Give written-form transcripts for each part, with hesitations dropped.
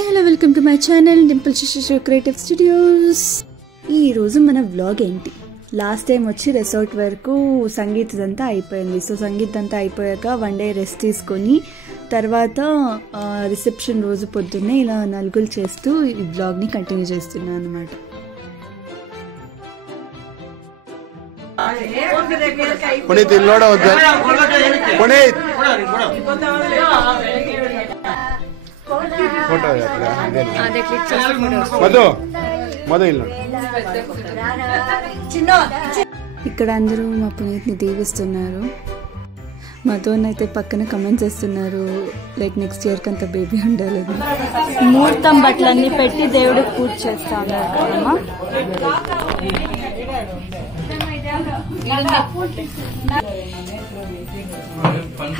Hi hello welcome to my channel Dimple శిశు creative studios. ఈరోజు మన వ్లాగ్ ఏంటి, లాస్ట్ టైం వచ్చి రిసార్ట్ వరకు సంగీత్ అంతా అయిపోయింది. సో సంగీత్ అంతా అయిపోయాక వన్ డే రెస్ట్ తీసుకొని తర్వాత రిసెప్షన్ రోజు పొద్దున్నే ఇలా నలుగులు చేస్తూ ఈ వ్లాగ్ని కంటిన్యూ చేస్తున్నాను అనమాట. ఇక్కడ అందరూ మా పునీత్ని దీవిస్తున్నారు. మధునైతే పక్కన కమెంట్స్ చేస్తున్నారు, లైక్ నెక్స్ట్ ఇయర్ కంత బేబీ ఉండాలి. ముహూర్తం బట్టలన్నీ పెట్టి దేవుడికి పూజ చేస్తాను.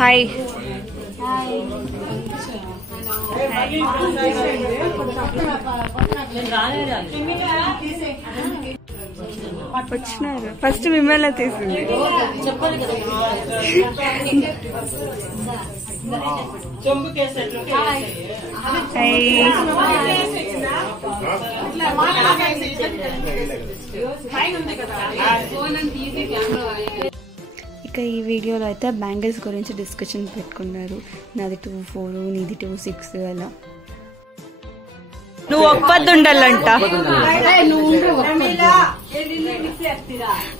హాయ్ వచ్చినారు. ఫస్ట్ మిమ్మల్ని తీసింది. ఇక ఈ వీడియోలో అయితే బ్యాంగిల్స్ గురించి డిస్కషన్ పెట్టుకున్నారు. నాది 2-4, నీది 2-6 అలా. నువ్వు ఒప్పద్దు ఉండాలంట.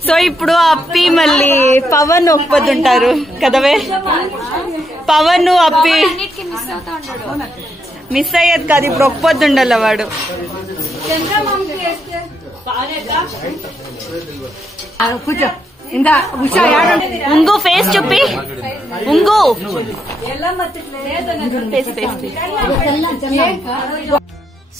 సో ఇప్పుడు అప్పి మళ్ళీ పవన్ ఒప్పద్దుంటారు కదవే. పవన్ నువ్వు అప్పి మిస్ అయ్యేది కాదు, ఇప్పుడు ఒప్పద్దుండాల వాడు. ఉంగు ఫేస్ చూపి, ఉంగు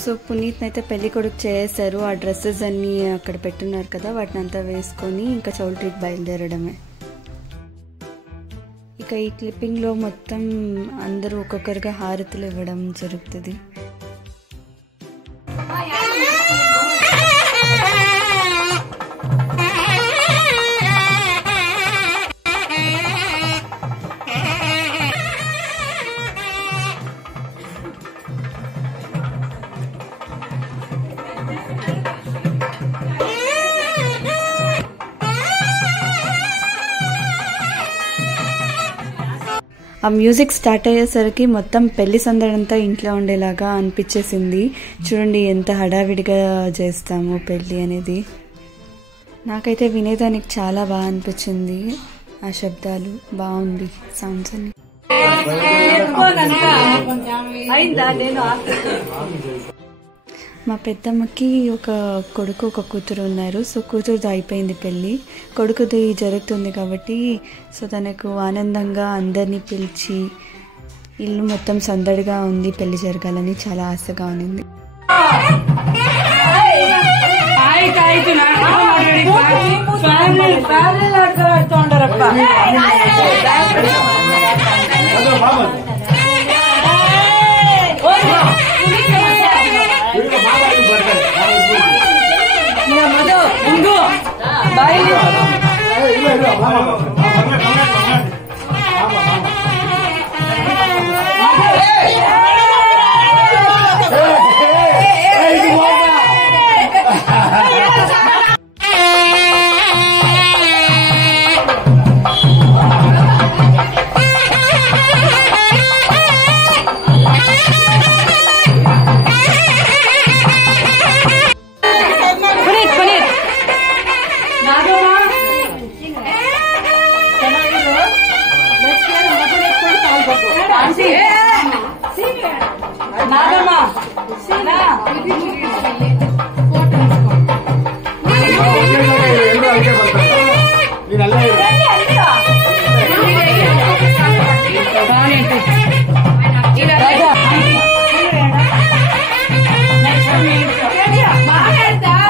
సో పునీత్ అయితే పెళ్లి కొడుకు చేశారు. ఆ డ్రెస్సెస్ అన్ని అక్కడ పెట్టున్నారు కదా, వాటిని అంతా వేసుకొని ఇంకా చౌల్ట్రీకి బయలుదేరడమే. ఇక ఈ క్లిప్పింగ్ లో మొత్తం అందరూ ఒక్కొక్కరిగా హారతులు ఇవ్వడం జరుగుతుంది. ఆ మ్యూజిక్ స్టార్ట్ అయ్యేసరికి మొత్తం పెళ్లి సందడంతా ఇంట్లో ఉండేలాగా అనిపించేసింది. చూడండి ఎంత హడావిడిగా చేస్తాము పెళ్ళి అనేది. నాకైతే వినేదానికి చాలా బాగా అనిపించింది. ఆ శబ్దాలు బాగుంది, సౌండ్స్ అన్ని. మా పెద్దమ్మకి ఒక కొడుకు ఒక కూతురు ఉన్నారు. సో కూతురుది అయిపోయింది పెళ్ళి, కొడుకుది జరుగుతుంది కాబట్టి సో తనకు ఆనందంగా అందరినీ పిలిచి ఇల్లు మొత్తం సందడిగా ఉంది. పెళ్లి జరగాలని చాలా ఆశగా ఉంది.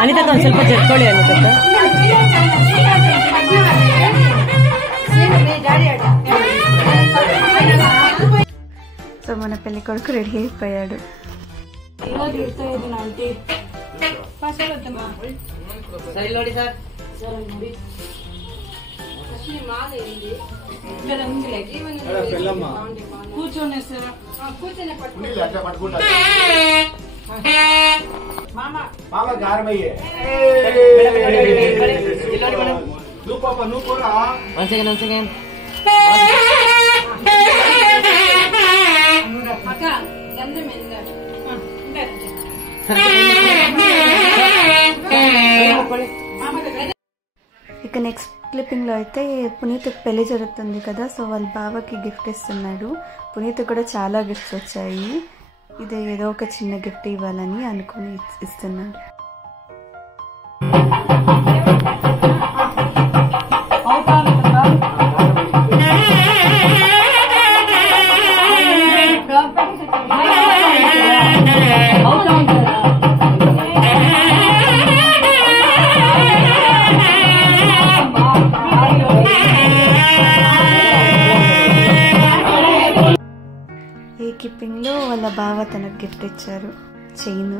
అనిత ಸ್ವಲ್ಪ ಜರ್ಕೊಳ್ಳಿ ಅನಿತ. సో మన పెళ్లి కొడుకు రెడీ అయిపోయాడు. ఇక నెక్స్ట్ క్లిప్పింగ్ లో అయితే పునీత్ పెళ్లి జరుగుతుంది కదా, సో వాళ్ళ బావకి గిఫ్ట్ ఇస్తున్నాడు. పునీత్ కూడా చాలా గిఫ్ట్స్ వచ్చాయి. ఇది ఏదో ఒక చిన్న గిఫ్ట్ ఇవ్వాలని అనుకుని ఇస్తున్నాడు. ఈ గిఫ్టింగ్ లో వాళ్ళ బావ తనకు గిఫ్ట్ ఇచ్చారు, చైన్.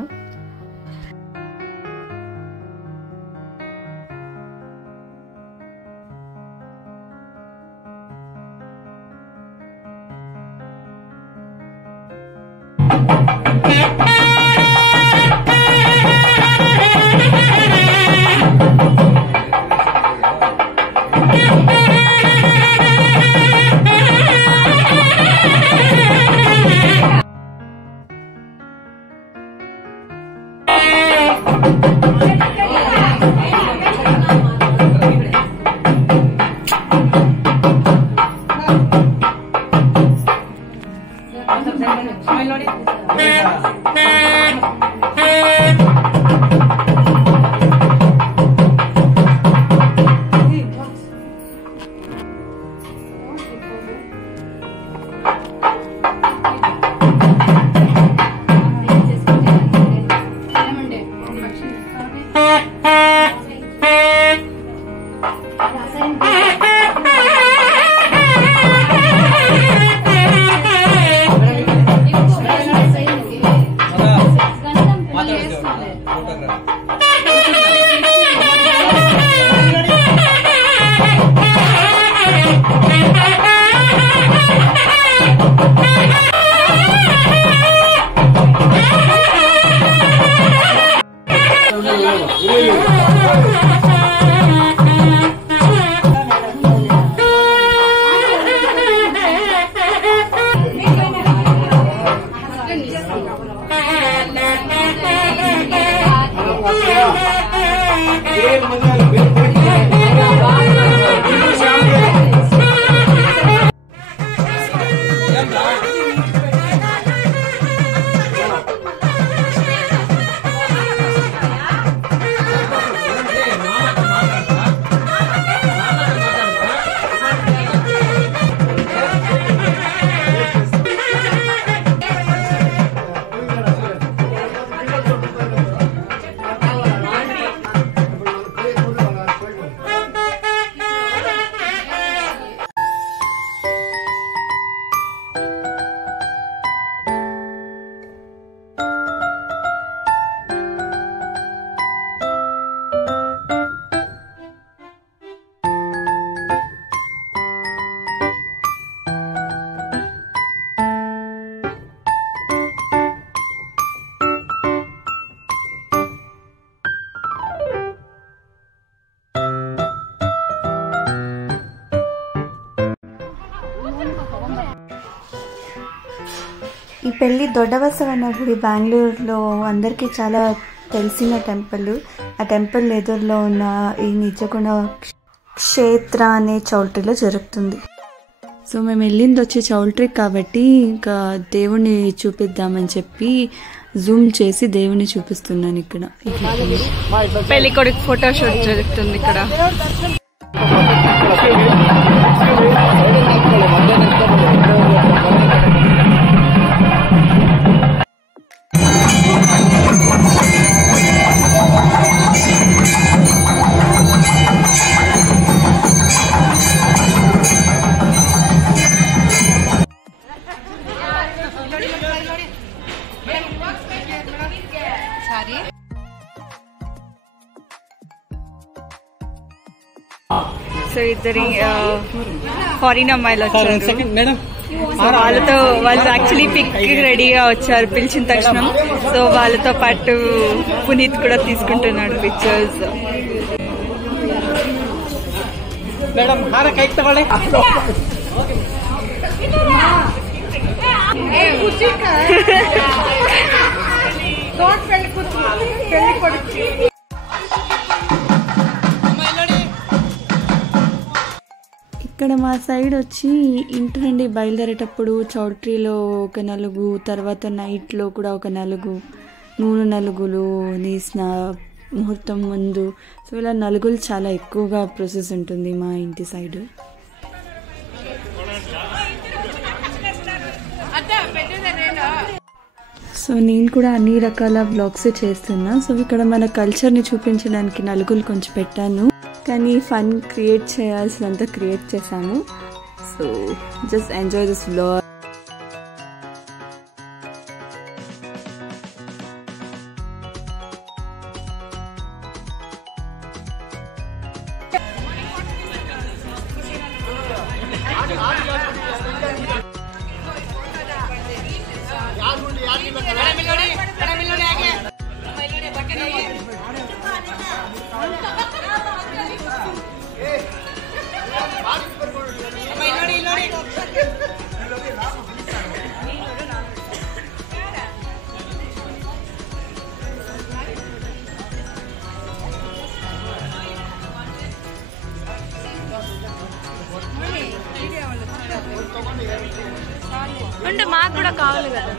ఈ పెళ్ళి దొడ్డబసవన్న గుడి బెంగళూరులో అందరికీ చాలా తెలిసిన టెంపుల్. ఆ టెంపుల్ ఎదురులో ఉన్న ఈ నిజగుణ క్షేత్ర అనే చౌల్ట్రీలో జరుగుతుంది. సో మేము వెళ్ళింది వచ్చి చౌల్ట్రీ కాబట్టి ఇంకా దేవుణ్ణి చూపిద్దామని చెప్పి జూమ్ చేసి దేవుణ్ణి చూపిస్తున్నాను. ఇక్కడ పెళ్లి కొడుకు ఫోటోషూట్ జరుగుతుంది ఇక్కడ. సో ఇద్దరి ఫారిన్ అమ్మాయిలు వచ్చారు. వాళ్ళు యాక్చువల్లీ పిక్ రెడీగా వచ్చారు పిలిచిన తక్షణం. సో వాళ్ళతో పాటు పునీత్ కూడా తీసుకుంటున్నాడు పిక్చర్స్. ఇక్కడ మా సైడ్ వచ్చి ఇంటి నుండి బయలుదేరేటప్పుడు చౌట్రీలో ఒక నలుగు, తర్వాత నైట్లో కూడా ఒక నలుగు, నూనె నలుగులు తీసిన ముహూర్తం ముందు. సో ఇలా నలుగులు చాలా ఎక్కువగా ప్రాసెస్ ఉంటుంది మా ఇంటి సైడ్. సో నేను కూడా అన్ని రకాల బ్లాగ్స్ చేస్తున్నా. సో ఇక్కడ మన కల్చర్ని చూపించడానికి నలుగులు కొంచెం పెట్టాను, కానీ ఫన్ క్రియేట్ చేయాల్సినంత క్రియేట్ చేశాను. So just enjoy this vlog. అంటే మాకు కూడా కావాలి కదా.